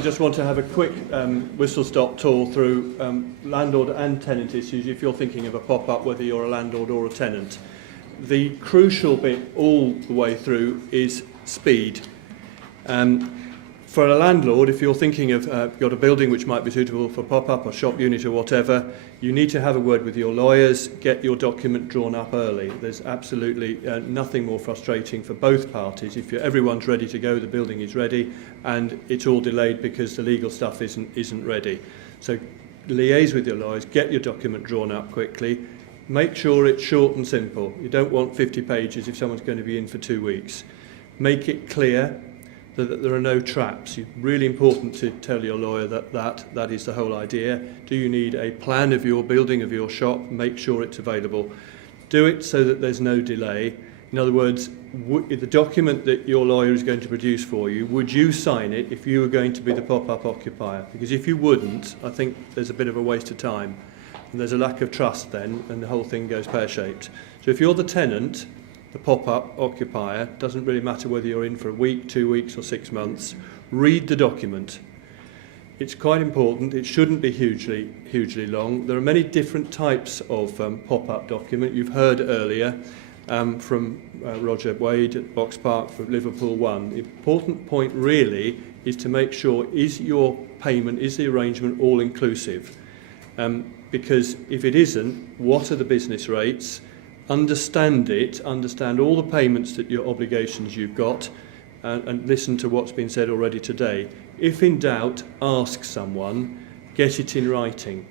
I just want to have a quick whistle-stop tour through landlord and tenant issues if you're thinking of a pop-up, whether you're a landlord or a tenant. The crucial bit all the way through is speed. For a landlord, if you're thinking of got a building which might be suitable for pop-up or shop unit or whatever, you need to have a word with your lawyers, get your document drawn up early. There's absolutely nothing more frustrating for both parties if everyone's ready to go, the building is ready, and it's all delayed because the legal stuff isn't ready. So liaise with your lawyers, get your document drawn up quickly, make sure it's short and simple. You don't want 50 pages if someone's going to be in for 2 weeks. Make it clear that there are no traps. It's really important to tell your lawyer that is the whole idea. Do you need a plan of your building, of your shop? Make sure it's available. Do it so that there's no delay. In other words, the document that your lawyer is going to produce for you, would you sign it if you were going to be the pop-up occupier? Because if you wouldn't, I think there's a bit of a waste of time. And there's a lack of trust then, and the whole thing goes pear-shaped. So if you're the tenant, the pop-up occupier, doesn't really matter whether you're in for a week, 2 weeks or 6 months, read the document. It's quite important. It shouldn't be hugely long. There are many different types of pop-up document. You've heard earlier from Roger Wade at Box Park for Liverpool 1. The important point really is to make sure, is your payment, is the arrangement all-inclusive? Because if it isn't, what are the business rates? Understand all the payments that your obligations you've got, and listen to what's been said already today. If in doubt, ask someone, get it in writing.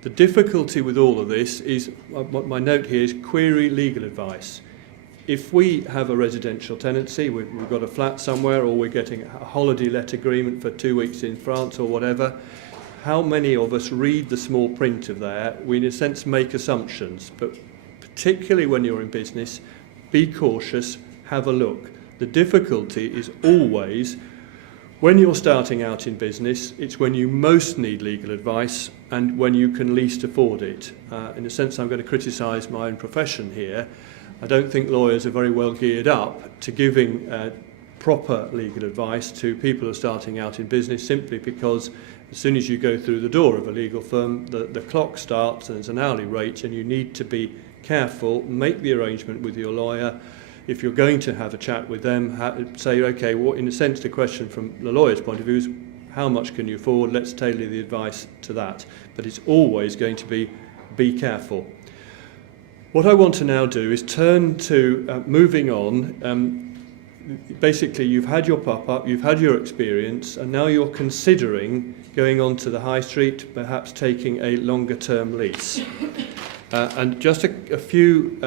The difficulty with all of this is, my note here is query legal advice. If we have a residential tenancy, we've got a flat somewhere, or we're getting a holiday let agreement for 2 weeks in France or whatever, how many of us read the small print of there? We in a sense make assumptions, but particularly when you're in business, be cautious, have a look. The difficulty is always, when you're starting out in business, it's when you most need legal advice and when you can least afford it. In a sense, I'm going to criticise my own profession here. I don't think lawyers are very well geared up to giving proper legal advice to people who are starting out in business, simply because as soon as you go through the door of a legal firm, the clock starts and there's an hourly rate, and you need to be careful, make the arrangement with your lawyer. If you're going to have a chat with them, say, okay, well, in a sense, the question from the lawyer's point of view is, how much can you afford? Let's tailor the advice to that. But it's always going to be careful. What I want to now do is turn to moving on. Basically, you've had your pop-up, you've had your experience, and now you're considering going on to the high street, perhaps taking a longer-term lease. And just a few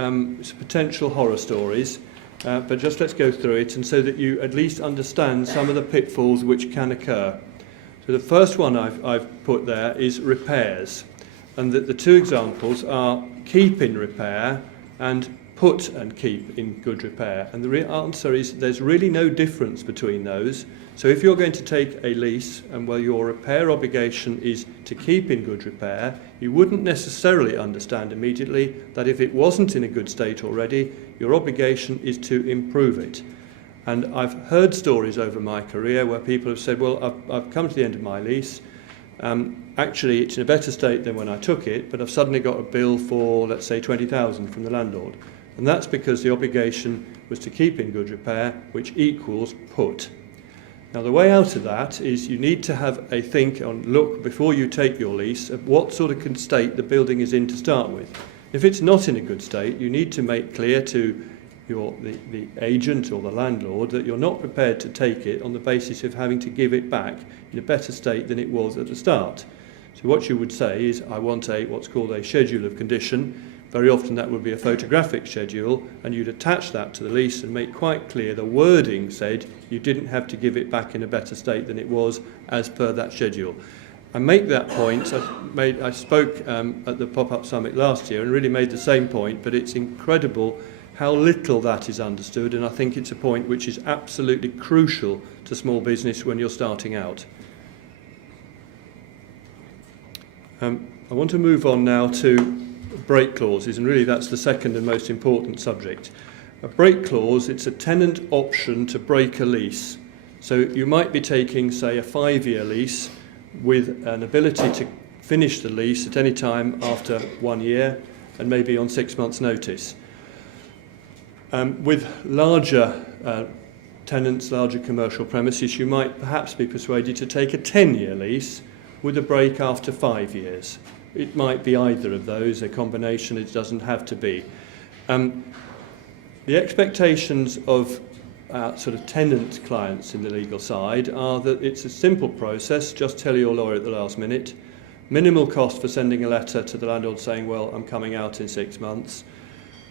potential horror stories, but just let's go through it, and so that you at least understand some of the pitfalls which can occur. So the first one I've put there is repairs, and the two examples are keep in repair and put and keep in good repair. And the answer is there's really no difference between those. So if you're going to take a lease and your repair obligation is to keep in good repair, you wouldn't necessarily understand immediately that if it wasn't in a good state already, your obligation is to improve it. And I've heard stories over my career where people have said, well, I've come to the end of my lease. Actually, it's in a better state than when I took it, but I've suddenly got a bill for, let's say, 20,000 from the landlord. And that's because the obligation was to keep in good repair, which equals put. Now, the way out of that is you need to have a think on look before you take your lease at what sort of state the building is in to start with. If it's not in a good state, you need to make clear to the agent or the landlord that you're not prepared to take it on the basis of having to give it back in a better state than it was at the start. So what you would say is, I want what's called a schedule of condition. Very often that would be a photographic schedule, and you'd attach that to the lease and make quite clear the wording said you didn't have to give it back in a better state than it was as per that schedule. I make that point. I spoke at the PopUp Summit last year and really made the same point, but it's incredible how little that is understood, and I think it's a point which is absolutely crucial to small business when you're starting out. I want to move on now to break clauses, and really that's the second and most important subject. A break clause, it's a tenant option to break a lease. So you might be taking, say, a 5-year lease with an ability to finish the lease at any time after 1 year and maybe on 6 months' notice. With larger tenants, larger commercial premises, you might perhaps be persuaded to take a 10-year lease with a break after 5 years. It might be either of those, a combination, it doesn't have to be. The expectations of sort of tenant clients in the legal side are that it's a simple process, just tell your lawyer at the last minute, minimal cost for sending a letter to the landlord saying, well, I'm coming out in 6 months.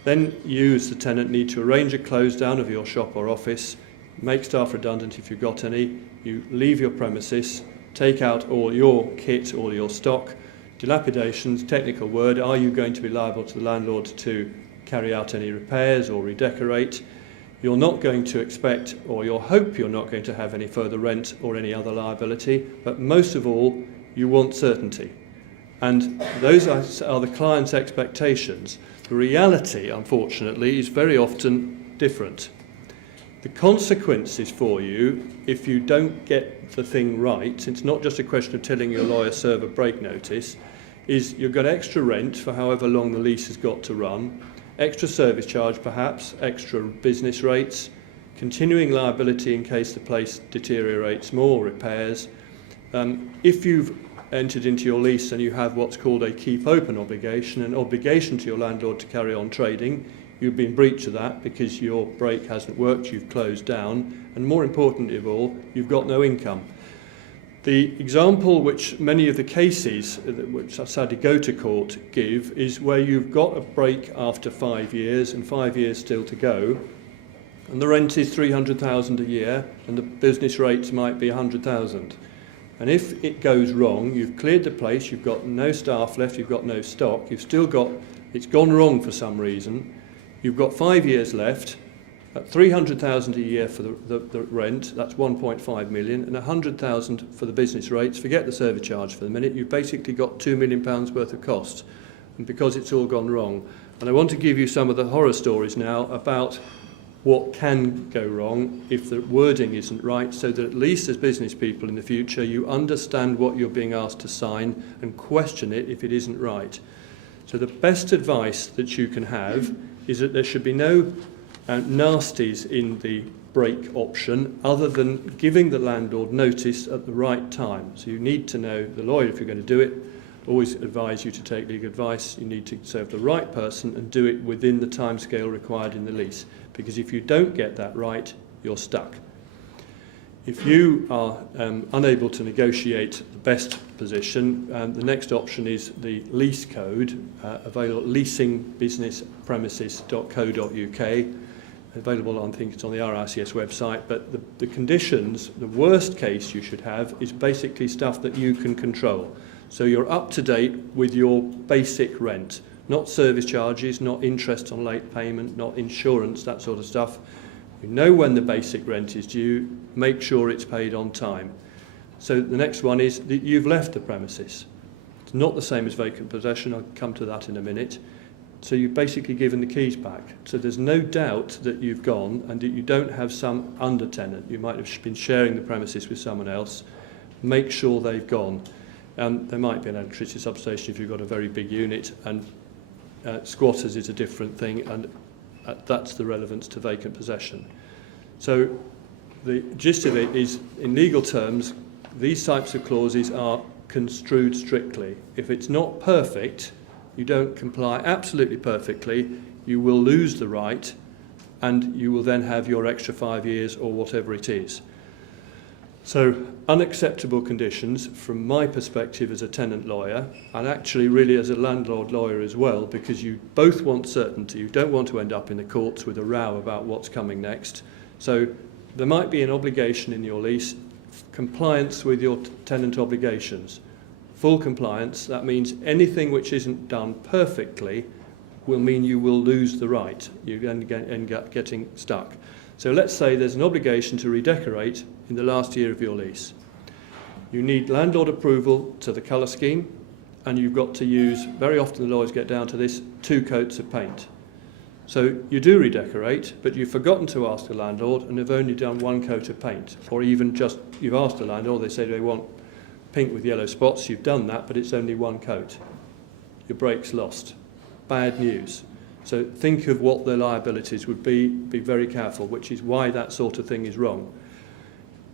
Then you as the tenant need to arrange a close down of your shop or office, make staff redundant if you've got any, you leave your premises, take out all your kit, all your stock, dilapidations, technical word, are you going to be liable to the landlord to carry out any repairs or redecorate? You're not going to expect, or you'll hope you're not going to have any further rent or any other liability, but most of all, you want certainty. And those are the client's expectations. The reality, unfortunately, is very often different. The consequences for you, if you don't get the thing right, it's not just a question of telling your lawyer serve a break notice, is you've got extra rent for however long the lease has got to run, extra service charge perhaps, extra business rates, continuing liability in case the place deteriorates more, repairs. If you've entered into your lease and you have what's called a keep open obligation, an obligation to your landlord to carry on trading, you've been in breach of that because your break hasn't worked, you've closed down, and more importantly of all, you've got no income. The example which many of the cases which sadly go to court give is where you've got a break after 5 years and 5 years still to go, and the rent is 300,000 a year and the business rates might be 100,000. And if it goes wrong, you've cleared the place, you've got no staff left, you've got no stock, you've still got, it's gone wrong for some reason, you've got 5 years left, at 300,000 a year for the rent, that's 1.5 million, and 100,000 for the business rates, forget the service charge for the minute, you've basically got £2 million worth of cost, and because it's all gone wrong. And I want to give you some of the horror stories now about what can go wrong if the wording isn't right, so that at least as business people in the future you understand what you're being asked to sign and question it if it isn't right. So the best advice that you can have is that there should be no nasties in the break option other than giving the landlord notice at the right time. So you need to know the lawyer if you're going to do it. Always advise you to take legal advice. You need to serve the right person and do it within the timescale required in the lease, because if you don't get that right, you're stuck. If you are unable to negotiate the best position, the next option is the lease code, available at leasingbusinesspremises.co.uk, available on, I think it's on the RICS website, but the conditions, the worst case you should have is basically stuff that you can control. So you're up to date with your basic rent, not service charges, not interest on late payment, not insurance, that sort of stuff. You know when the basic rent is due, make sure it's paid on time. So the next one is that you've left the premises. It's not the same as vacant possession, I'll come to that in a minute. So you've basically given the keys back. So there's no doubt that you've gone and that you don't have some under tenant. You might have been sharing the premises with someone else. Make sure they've gone. There might be an electricity substation if you've got a very big unit, and squatters is a different thing, and that's the relevance to vacant possession. So the gist of it is, in legal terms, these types of clauses are construed strictly. If it's not perfect, you don't comply absolutely perfectly, you will lose the right, and you will then have your extra 5 years or whatever it is. So unacceptable conditions from my perspective as a tenant lawyer, and actually really as a landlord lawyer as well, because you both want certainty. You don't want to end up in the courts with a row about what's coming next. So there might be an obligation in your lease, compliance with your tenant obligations. Full compliance, that means anything which isn't done perfectly will mean you will lose the right. You end up getting stuck. So let's say there's an obligation to redecorate in the last year of your lease. You need landlord approval to the colour scheme, and you've got to use, very often the lawyers get down to this, 2 coats of paint. So you do redecorate, but you've forgotten to ask the landlord and have only done one coat of paint. Or even just, you've asked the landlord, they say they want pink with yellow spots, you've done that, but it's only one coat. Your break's lost. Bad news. So think of what the liabilities would be very careful, which is why that sort of thing is wrong.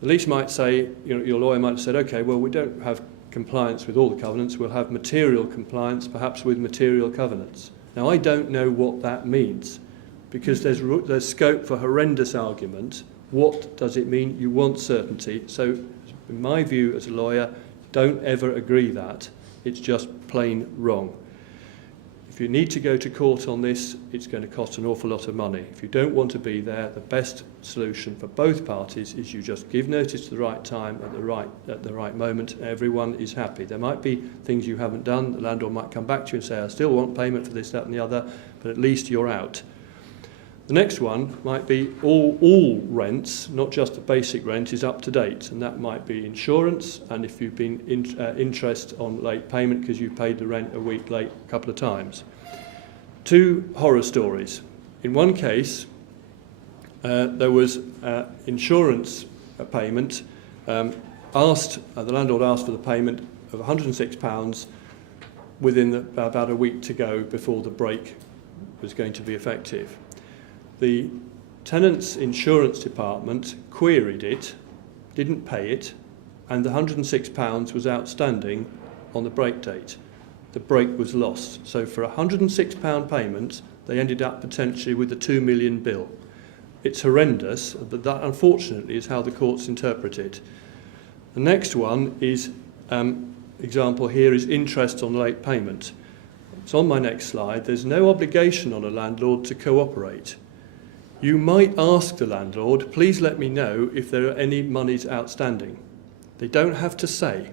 The lease might say, your lawyer might have said, okay, well, we don't have compliance with all the covenants, we'll have material compliance, perhaps with material covenants. Now, I don't know what that means, because there's scope for horrendous argument. What does it mean? You want certainty. So, in my view as a lawyer, don't ever agree that. It's just plain wrong. If you need to go to court on this, it's going to cost an awful lot of money. If you don't want to be there, the best solution for both parties is you just give notice at the right time, at the right moment, and everyone is happy. There might be things you haven't done. The landlord might come back to you and say, I still want payment for this, that and the other, but at least you're out. The next one might be all rents, not just the basic rent, is up to date, and that might be insurance, and if you've been interest on late payment because you paid the rent a week late a couple of times. Two horror stories. In one case, there was insurance payment. The landlord asked for the payment of £106 within about a week to go before the break was going to be effective. The tenant's insurance department queried it, didn't pay it, and the £106 was outstanding on the break date. The break was lost. So for a £106 payment, they ended up potentially with a £2 million bill. It's horrendous, but that unfortunately is how the courts interpret it. The next one is, example here is interest on late payment. It's on my next slide. There's no obligation on a landlord to cooperate. You might ask the landlord, please let me know if there are any monies outstanding. They don't have to say.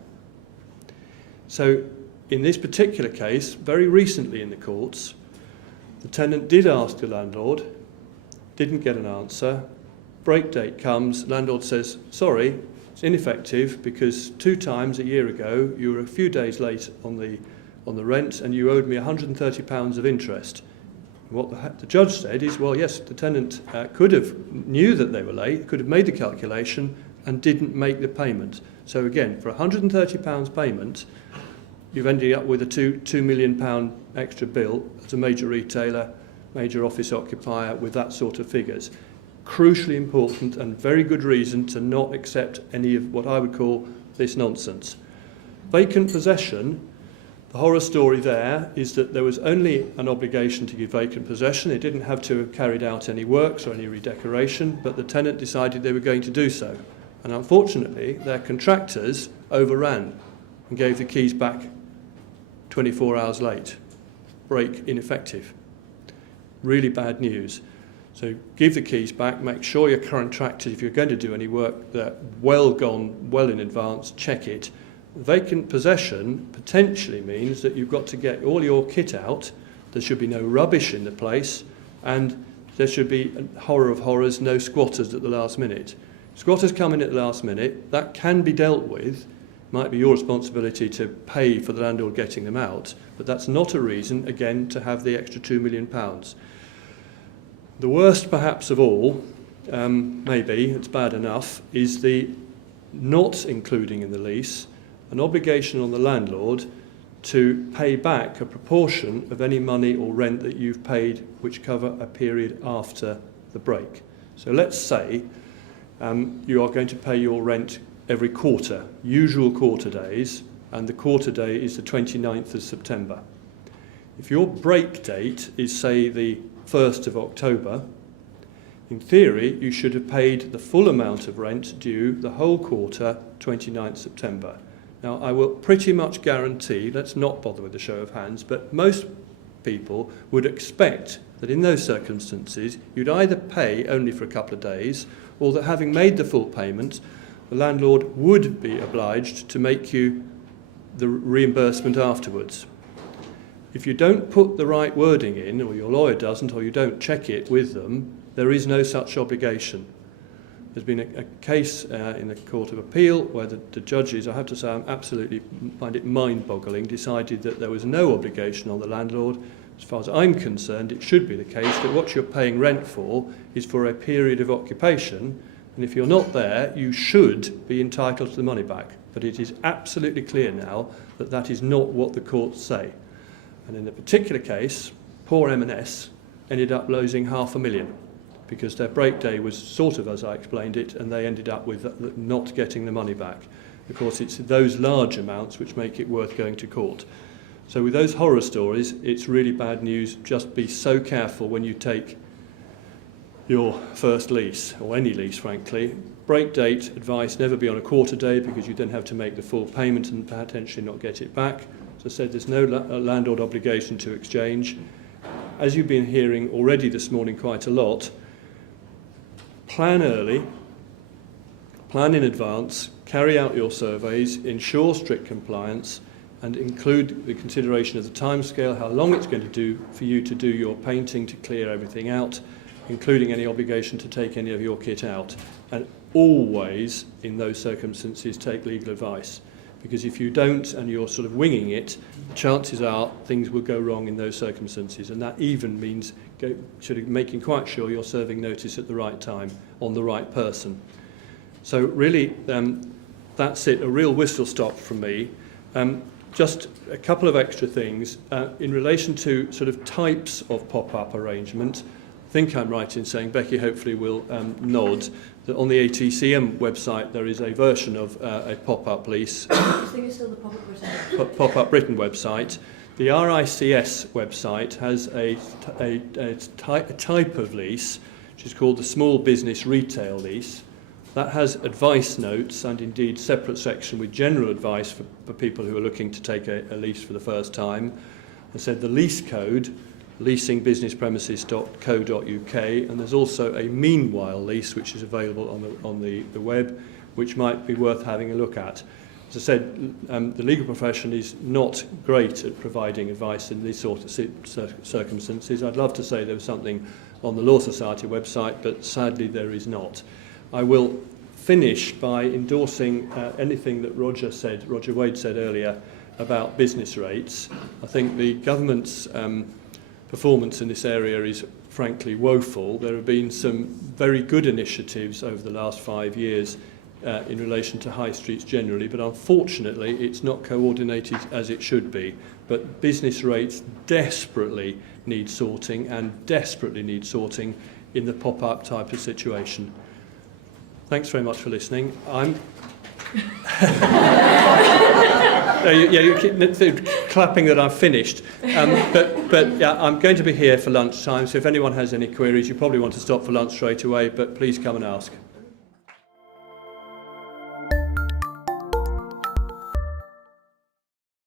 So in this particular case, very recently in the courts, the tenant did ask the landlord, didn't get an answer. Break date comes, landlord says, sorry, it's ineffective because 2 times a year ago you were a few days late on the rent and you owed me £130 of interest. What the judge said is, well, yes, the tenant knew that they were late, could have made the calculation and didn't make the payment. So again, for £130 payment, you've ended up with a £2 million extra bill as a major retailer, major office occupier with that sort of figures. Crucially important and very good reason to not accept any of what I would call this nonsense. Vacant possession. The horror story there is that there was only an obligation to give vacant possession. They didn't have to have carried out any works or any redecoration, but the tenant decided they were going to do so. And unfortunately, their contractors overran and gave the keys back 24 hours late. Break ineffective. Really bad news. So give the keys back, make sure your contractors, if you're going to do any work, they're well gone, well in advance, check it. Vacant possession potentially means that you've got to get all your kit out, there should be no rubbish in the place, and there should be, horror of horrors, no squatters at the last minute. Squatters come in at the last minute, that can be dealt with, might be your responsibility to pay for the landlord getting them out, but that's not a reason, again, to have the extra £2 million. The worst perhaps of all, maybe, it's bad enough, is the not including in the lease an obligation on the landlord to pay back a proportion of any money or rent that you've paid which cover a period after the break. So let's say you are going to pay your rent every quarter, usual quarter days, and the quarter day is the 29th of September. If your break date is, say, the 1st of October, in theory, you should have paid the full amount of rent due the whole quarter, 29th September. Now, I will pretty much guarantee, let's not bother with the show of hands, but most people would expect that in those circumstances, you'd either pay only for a couple of days, or that having made the full payment, the landlord would be obliged to make you the reimbursement afterwards. If you don't put the right wording in, or your lawyer doesn't, or you don't check it with them, there is no such obligation. There's been a case in the Court of Appeal where the judges, I have to say, I absolutely find it mind-boggling, decided that there was no obligation on the landlord As far as I'm concerned, it should be the case that what you're paying rent for is for a period of occupation, and if you're not there, you should be entitled to the money back. But it is absolutely clear now that that is not what the courts say. And in the particular case, poor M&S ended up losing £500,000 because their break day was sort of as I explained it, and they ended up with not getting the money back. Of course, it's those large amounts which make it worth going to court. So with those horror stories, it's really bad news. Just be so careful when you take your first lease, or any lease, frankly. Break date advice, never be on a quarter day because you then have to make the full payment and potentially not get it back. As I said, there's no landlord obligation to exchange. As you've been hearing already this morning quite a lot, plan early, plan in advance, carry out your surveys, ensure strict compliance, and include the consideration of the timescale, how long it's going to do for you to do your painting to clear everything out, including any obligation to take any of your kit out. And always, in those circumstances, take legal advice. Because if you don't and you're sort of winging it, chances are things will go wrong in those circumstances. And that even means making quite sure you're serving notice at the right time on the right person. So really, that's it, a real whistle stop from me. Just a couple of extra things. In relation to sort of types of pop-up arrangement, I think I'm right in saying, Becky hopefully will nod, that on the ATCM website there is a version of a pop-up lease. I think it's still the PopUp Britain. PopUp Britain website. The RICS website has a type of lease, which is called the Small Business Retail Lease. That has advice notes and indeed separate section with general advice for people who are looking to take a lease for the first time. I said the lease code, leasingbusinesspremises.co.uk, and there's also a meanwhile lease which is available on the web, which might be worth having a look at. As I said, the legal profession is not great at providing advice in these sort of circumstances. I'd love to say there was something on the Law Society website, but sadly there is not. I will finish by endorsing anything that Roger Wade said earlier about business rates. I think the government's performance in this area is frankly woeful. There have been some very good initiatives over the last 5 years in relation to high streets generally, but unfortunately it's not coordinated as it should be. But business rates desperately need sorting, and desperately need sorting in the pop-up type of situation. Thanks very much for listening. You keep clapping that I've finished. But yeah, I'm going to be here for lunchtime, so if anyone has any queries, you probably want to stop for lunch straight away, but please come and ask.